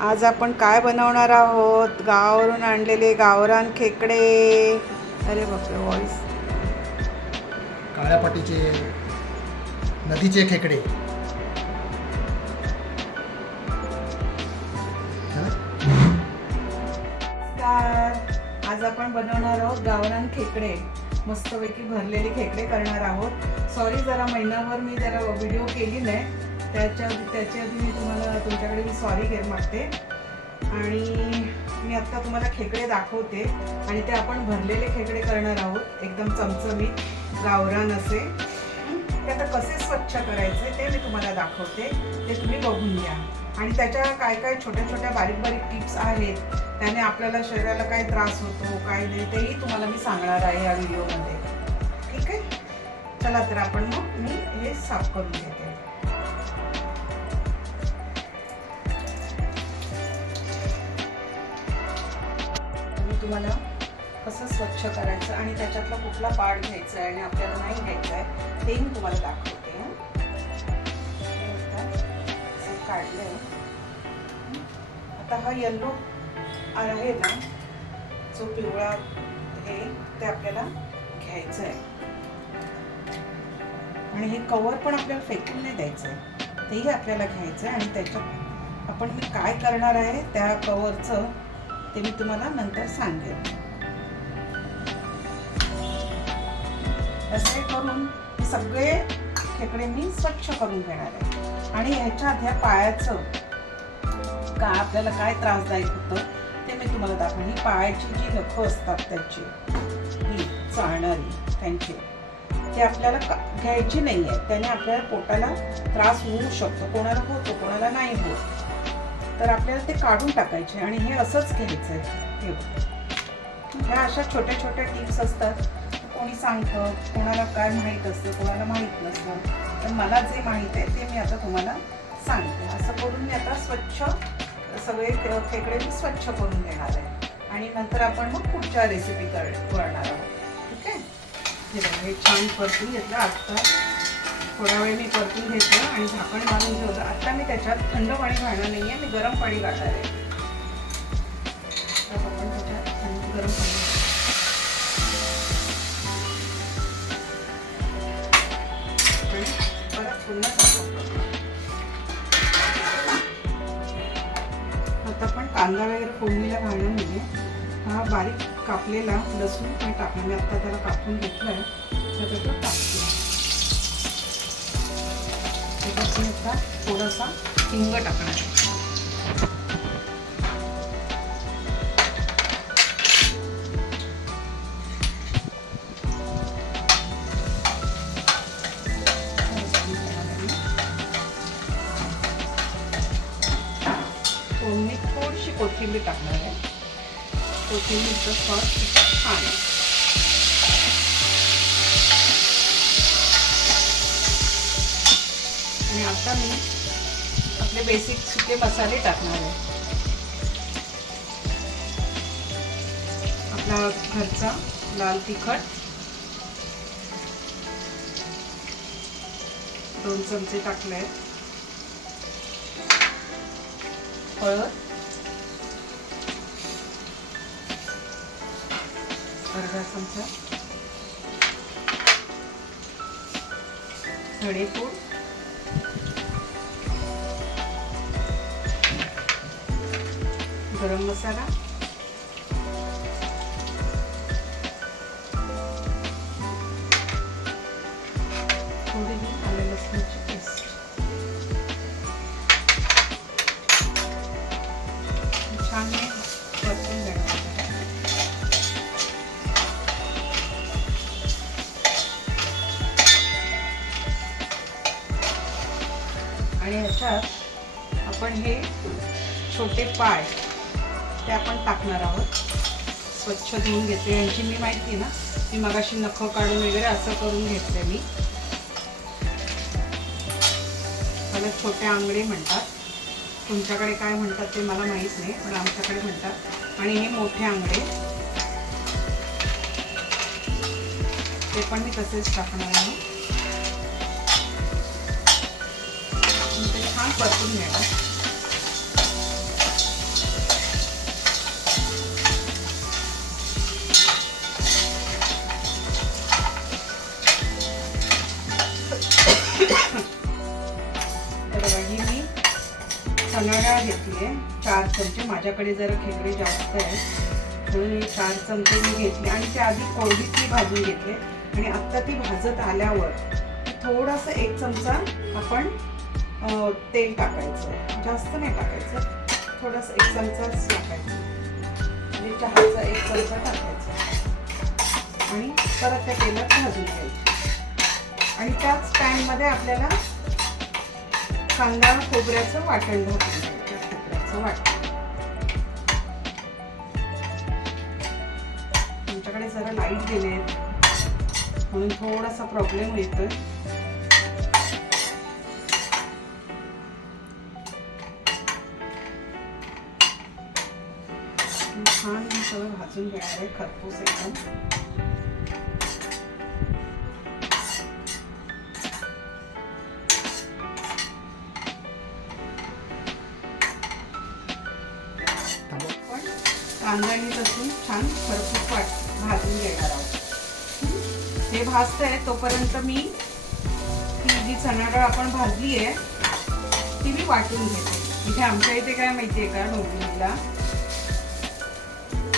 आज आपण काय बनवणार आहोत? गावावरून आणलेले गावरान खेकडे. अरे बापरे, व्हॉइस. काळ्या पाटीचे नदीचे खेकडे. आज आपण बनवणार आहोत गावरान खेकडे. मस्तपैकी भरलेले खेकडे करणार आहोत. सॉरी, जरा महिनाभर मी जरा व्हिडिओ केली नाही. त्याच्या आधी मी तुमच्याकडे मी सॉरी मागते. आणि मी आता तुम्हाला खेकडे दाखवते आणि ते आपण भरलेले खेकडे करणार आहोत, एकदम चमचमीत गावरान असे. ते आता कसे स्वच्छ करायचे ते मी तुम्हाला दाखवते, ते तुम्ही बघून घ्या. आणि त्याच्या काय काय छोट्या छोट्या बारीक बारीक टिप्स आहेत, त्याने आपल्याला शरीराला काय त्रास होतो काय नाही तेही तुम्हाला मी सांगणार आहे या व्हिडिओमध्ये. ठीक आहे, चला तर आपण मग मी हे साफ करून घेते. तुम्हाला कसं स्वच्छ करायचं आणि त्याच्यातला कुठला पार्ट घ्यायचा आहे आणि आपल्याला नाही घ्यायचा आहे तेही मी तुम्हाला दाखवते. असं काढलंय. आता हा येल्लो आहे ना, जो पिवळा हे ते आपल्याला घ्यायचं आहे. आणि हे कवर पण आपल्याला फेकून नाही द्यायचं आहे, तेही आपल्याला घ्यायचं आहे. आणि त्याच्यात आपण मी काय करणार आहे त्या कवरचं ते मी तुम्हाला नंतर सांगेन. असे करून सगळे खेकडे मी स्वच्छ करून घेणार आहे. आणि ह्याच्यात ह्या पायाचं काय आपल्याला काय त्रासदायक होतं ते मी तुम्हाला दाखवेन. ही पायाची जी नखं असतात त्याची, ही चाळणारी त्यांची, ते आपल्याला घ्यायची नाही आहे. त्याने आपल्याला पोटाला त्रास होऊ शकतो. कोणाला होतो, कोणाला नाही होत. तर आपल्याला ते काढून टाकायचे आणि हे असंच घ्यायचं आहे. ह्या अशा छोट्या छोट्या टिप्स असतात. कोणी सांगतं, कोणाला काय माहीत असतं, कोणाला माहीत नसतं. तर मला जे माहीत आहे ते मी आता तुम्हाला सांगते. असं करून मी आता स्वच्छ सगळे खेकडे मी स्वच्छ करून घेणार आहे. आणि नंतर आपण मग पुढच्या रेसिपी करणार आहोत. ठीक आहे, हे छान परतून घेतलं. आत्ता थोडा वेळ मी परतून घेतलं आणि झाकण घालून ठेवलं. आता मी त्याच्यात थंड पाणी घालणार नाही आहे, मी गरम पाणी घालणार आहे. आपण त्याच्यात गरम पाणी परत पुन्हा. आता आपण कांदा वगैरे फोडणीला घालण्यामध्ये हा बारीक कापलेला लसूण मी टाकला. मी आता त्याला कापून घेतलाय, तर त्याच्यात टाकते. त्याच्यात मी आता थोडासा हिंग टाकणार आहे. मी थोडीशी कोथिंबीर टाकणार आहे. कोथिंबीरचं स्वाद छान आहे. आणि आता मी आपले बेसिक सुके मसाले टाकणार आहे. आपला घरचा लाल तिखट 2 चमचे टाकले आहेत. हळद अर्धा चमचा, धणेपूड, गरम मसाला, थोडी आलं लसणाची पेस्ट. छान परतून घेणार. आणि ह्याच्यात आपण हे छोटे पाय ते आपण टाकणार आहोत. स्वच्छ धुवून घेते. यांची मी माहिती ना, मी मगाशी नखं काढून वगैरे असं करून घेतले. मी त्याला छोटे आंगडे म्हणतात. तुमच्याकडे काय म्हणतात ते मला माहीत नाही, पण आमच्याकडे म्हणतात. आणि हे मोठे आंगडे ते पण मी तसेच टाकणार आहे. ते छान परतून घेणार. डाळ घेतली आहे 4 चमचे. माझ्याकडे जरा खेकडे जास्त आहेत म्हणून हे 4 चमचे मी घेतले आणि ते आधी कोरडीत मी भाजून घेतले. आणि आत्ता ती भाजत आल्यावर थोडासा 1 चमचा आपण तेल टाकायचं. जास्त नाही टाकायचं, थोडासा 1 चमचाच टाकायचं. म्हणजे चहाचा 1 चमचा टाकायचा आणि परत त्या तेलात भाजून घ्यायचं. आणि त्याच पॅनमध्ये आपल्याला कांदा खोबऱ्याचं वाटण घालून घ्यायचं. खोबऱ्याचं वाटण तुमच्याकडे जरा लाईट गेले म्हणून थोडासा प्रॉब्लेम येतोय. छान सगळं भाजून घेणार आहे खरपूस एकदम. पण कांदा आणि लसूण छान खरपूस भाजून घेणार आहोत. हे भाजतंय तोपर्यंत मी ती जी चणा डाळ आपण भाजली आहे ती मी वाटून घेते. इथे आमच्या इथे काय माहितीये का, डोंबिवलीला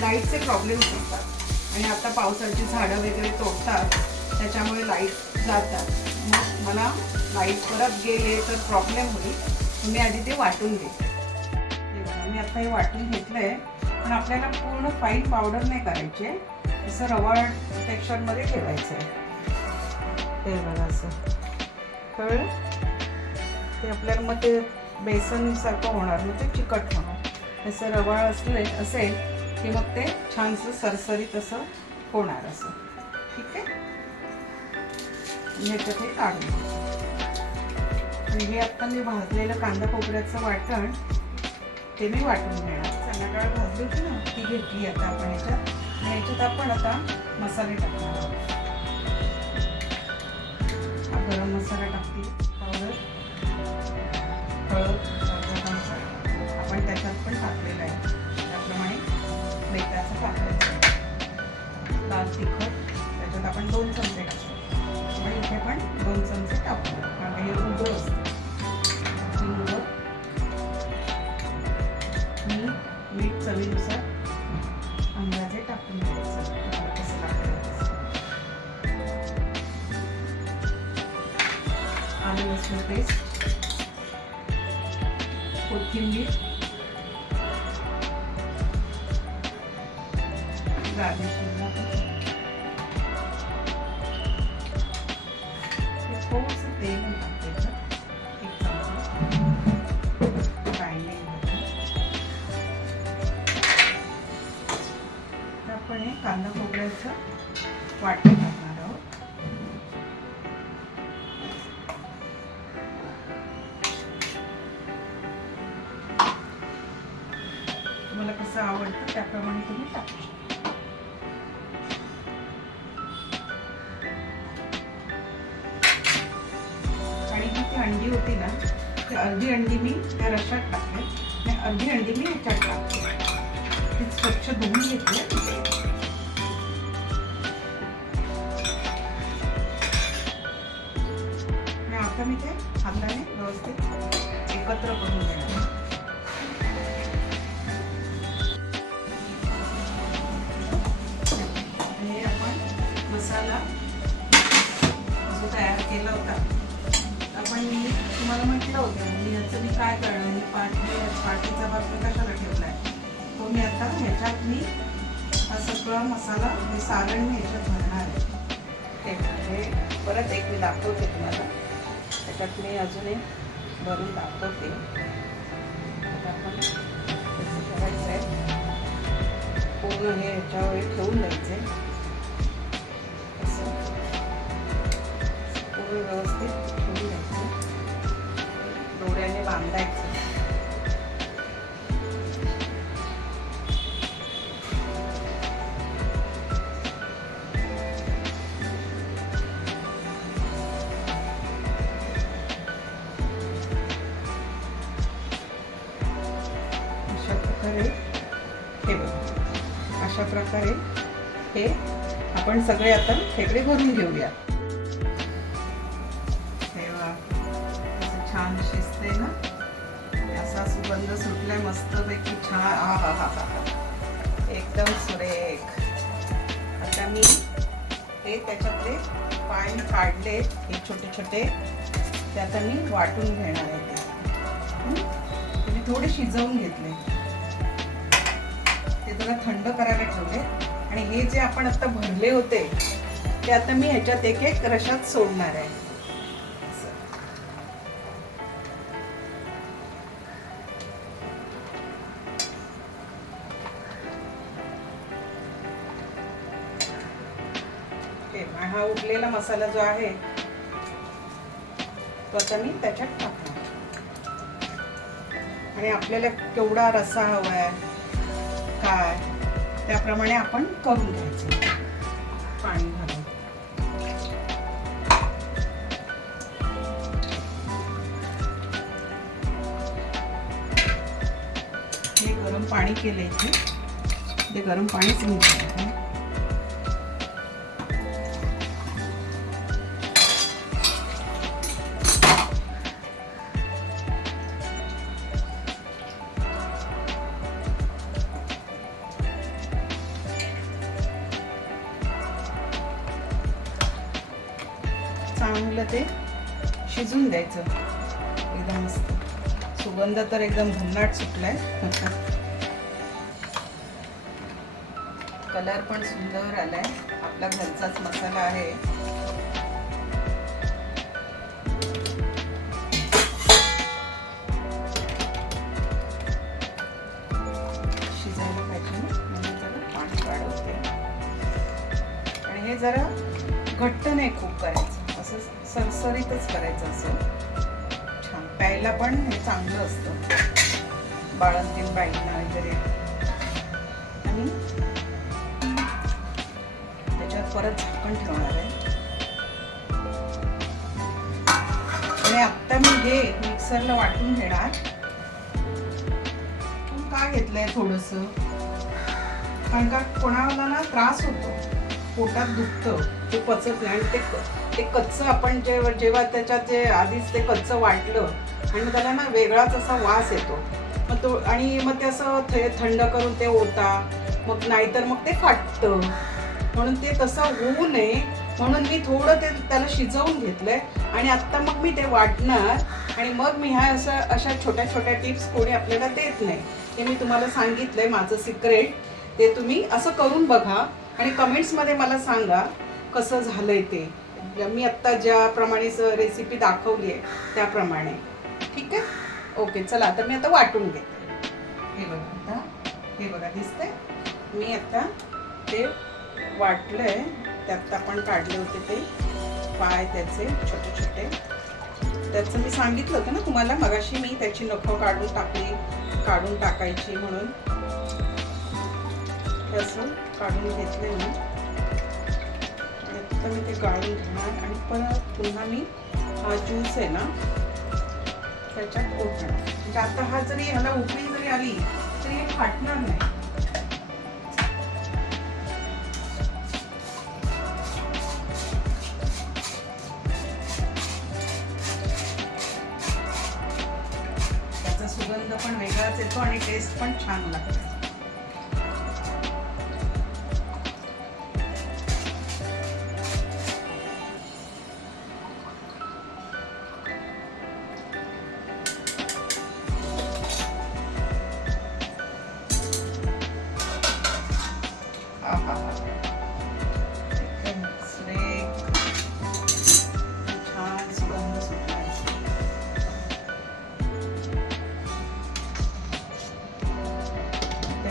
लाईटचे प्रॉब्लेम्स असतात आणि आता पावसाची झाडं वगैरे तोडतात त्याच्यामुळे लाईट जातात. मग मला लाईट परत गेले तर प्रॉब्लेम होईल. मी आधी ते वाटून घेते. मी आता हे वाटून घेतलंय पण आपल्याला पूर्ण फाईन पावडर नाही करायची आहे. असं रवाळ टेक्स्चरमध्ये ठेवायचं आहे. ते बघा असं कळलं. ते आपल्याला मग ते बेसनसारखं होणार, मग ते चिकट होणार. असं रवाळ असेल की मग ते छानसं सरसरीत असं होणार असं. ठीक आहे. ह्याच्यात हे काढून आणि हे आत्ता मी भाजलेलं कांदा खोबऱ्याचं वाटण ते मी वाटून घेणार. चणा डाळ भाजली होती ना ती घेतली आता आपण ह्याच्यात. आणि ह्याच्यात आपण आता मसाले टाकणार आहोत. हा गरम मसाला टाकते, पावडर, हळद, आपण त्याच्यात पण टाकलेला आहे. त्याप्रमाणे बेटाचं टाकायचं. लाल तिखट त्याच्यात आपण 2 चमचे टाकतो आणि इथे पण 2 चमचे टाकतो कारण हे उघड असतं. मीठ चवीनुसार अंदाजे टाकून द्यायचं. कसं टाकायचं. आलं लसूण पेस्ट, कोथिंबीर, गार्निशिंगला थोडंसं तेल टाकायचं. 1 चमचा बाइंडिंग. आपण हे कांदा खोबऱ्याचं वाटण टाकणार आहोत. तुम्हाला कसं आवडतं त्याप्रमाणे तुम्ही टाकू शकता. आणि जी ती अंडी होती ना ती अर्धी अंडी मी त्या रश्यात टाकते आणि अर्धी अंडी मी ह्याच्यात टाकते. ती स्वच्छ धुवून घेतली. आणि आता मी ते हाताने व्यवस्थित एकत्र करून घेणार. हे आपण मसाला जो तयार केला होता आपण तुम्हाला म्हटलं होतं मी याचं मी काय करणार. पाठीचा भाग मी कशाला ठेवलाय तो मी आता ह्याच्यात मी हा सगळा मसाला हे सारण मी ह्याच्यात भरणार आहे. ते परत एक मी दाखवते तुम्हाला. त्याच्यात मी अजून एक भरून दाखवते. आता आपण कसं करायचं आहे पूर्ण हे ह्याच्यावर ठेवून द्यायचं आहे. असं पूर्ण व्यवस्थित ठेवून द्यायचं. दोऱ्याने बांधायचं. अशा प्रकारे हे आपण सगळे आता खेकडे भरून घेऊया. तेव्हा असं छान शिजते ना. असा सुगंध सुटलाय मस्तपैकी छान. हा हा हा हा, एकदम सुरेख. आता मी हे त्याच्यातले पाय काढले हे छोटे छोटे, ते आता मी वाटून घेणार आहे. ते मी थोडे शिजवून घेतले, ते जरा थंड करायला ठेवले. आणि हे जे आपण आता भरले होते ते आता मी ह्याच्यात एक एक रशात सोडणार आहे. हा उरलेला मसाला जो आहे तो आता मी त्याच्यात टाकणार. आणि आपल्याला केवढा रस्सा हवाय काय त्याप्रमाणे आपण करून घ्यायचं. पाणी घालून हे गरम पाणी केलंय इथे, ते गरम पाणीच मी घालते. चांगलं ते शिजून द्यायचं एकदम मस्त. सुगंध तर एकदम भन्नाट सुटलाय. कलर पण सुंदर आलाय. आपला घरचाच मसाला आहे. शिजायला पाहिजे ना, म्हणजे जरा पाणी वाढवते. आणि हे जरा घट्ट नाही खूप करायचं, असं सरसरीतच करायचं. असं छान प्यायला पण हे चांगलं असतं बाळंतीण बाईंना वगैरे. आणि त्याच्यात परत झाकण ठेवणार आहे. आणि आत्ता मी हे मिक्सरला वाटून घेणार. का घेतलंय थोडंसं, कारण का कोणाला ना त्रास होतो, पोटात दुखतं, ते पचत नाही. आणि ते कच्चं आपण जेव्हा त्याच्यात जे आधीच ते कच्चं वाटलं आणि त्याला ना वेगळाच असा वास येतो. मग तो आणि मग ते असं थंड करून ते ओता, मग नाहीतर मग ते फाटतं. म्हणून ते तसं होऊ नये म्हणून मी थोडं ते त्याला शिजवून घेतलंय. आणि आत्ता मग मी ते वाटणार. आणि मग मी ह्या अशा छोट्या छोट्या टिप्स कोणी आपल्याला देत नाही, ते मी तुम्हाला सांगितलंय माझं सिक्रेट. ते तुम्ही असं करून बघा आणि कमेंट्समध्ये मला सांगा कसं झालंय ते. मी आत्ता ज्याप्रमाणे रेसिपी दाखवली आहे त्याप्रमाणे. ठीक आहे, ओके. चला आता मी आता वाटून घेते. हे बघा, आता हे बघा दिसतंय. मी आता ते वाटलंय. त्यात आपण काढले होते ते पाय त्याचे छोटे छोटे. त्याचं मी सांगितलं होतं ना तुम्हाला मगाशी, मी त्याची नखं काढून टाकायची म्हणून. असं काढून घेतले मी. आता मी ते गाळून घेणार आणि परत पुन्हा मी हा ज्यूस आहे ना त्याच्यात ओतणार. म्हणजे आता हा जरी ह्याला उकळी जरी आली तरी हे फाटणार नाही. त्याचा सुगंध पण वेगळाच येतो आणि टेस्ट पण छान लागते.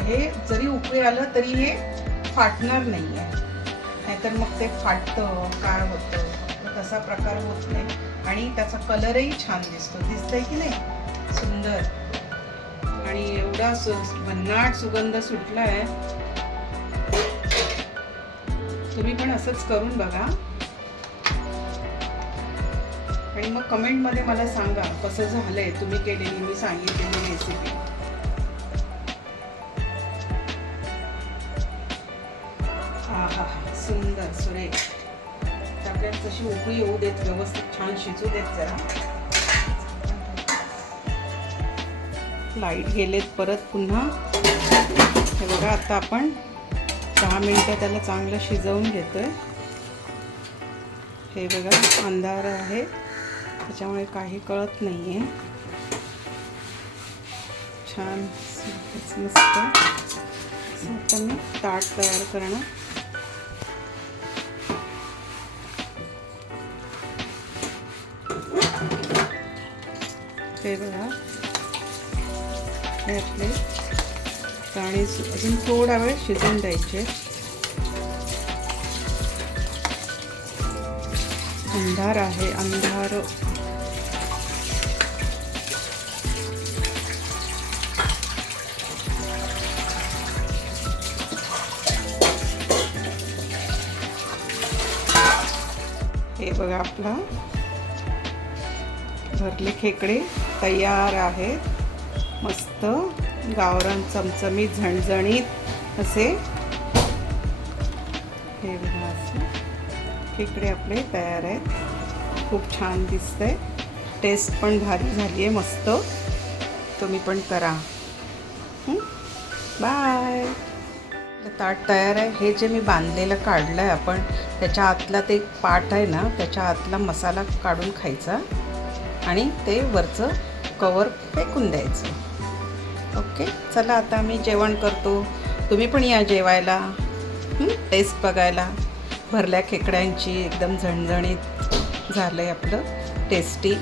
हे जरी उकळी आलं तरी हे फाटणार नाहीये, नाहीतर मग ते फाटतं काय होतं तसा प्रकार होत नाही. आणि त्याचा कलरही छान दिसतंय की नाही, सुंदर. आणि एवढा भन्नाट सुगंध सुटलाय. तुम्ही पण असंच करून बघा आणि मग कमेंटमध्ये मला सांगा कसं झालंय तुम्ही केलेली मी सांगितलेली रेसिपी. सुंदर सुरेख. आपल्याला जशी उकळी येऊ देत, व्यवस्थित छान शिजू देत जरा. लाईट गेलेत परत पुन्हा. हे बघा आता आपण 10 मिनिटं त्याला चांगलं शिजवून घेतोय. हे बघा अंधार आहे त्याच्यामुळे काही कळत नाही आहे. छान मस्त. आता मी ताट तयार करणार. हे बघा हे आपले आणि अजून थोडा वेळ शिजवून द्यायचे. अंधार आहे अंधार. हे बघा आपला भरले खेकडे तयार आहेत. मस्त गावरान चमचमीत झणझणीत असे हे बघा असे खेकडे आपले तयार आहेत. खूप छान दिसतंय. टेस्ट पण भारी झाली आहे मस्त. तुम्ही पण करा. बाय. ताट तयार आहे. हे जे मी बांधलेलं काढलं आहे आपण त्याच्या आतला ते पाट आहे ना त्याच्या आतला मसाला काढून खायचा आणि ते वरचं कवर फेकून द्यायचं. ओके चला आता मी जेवण करतो. तुम्ही पण या जेवायला. टेस्ट बघायला. भरल्या खेकड्यांची एकदम झणझणीत झालं आहे आपलं टेस्टी.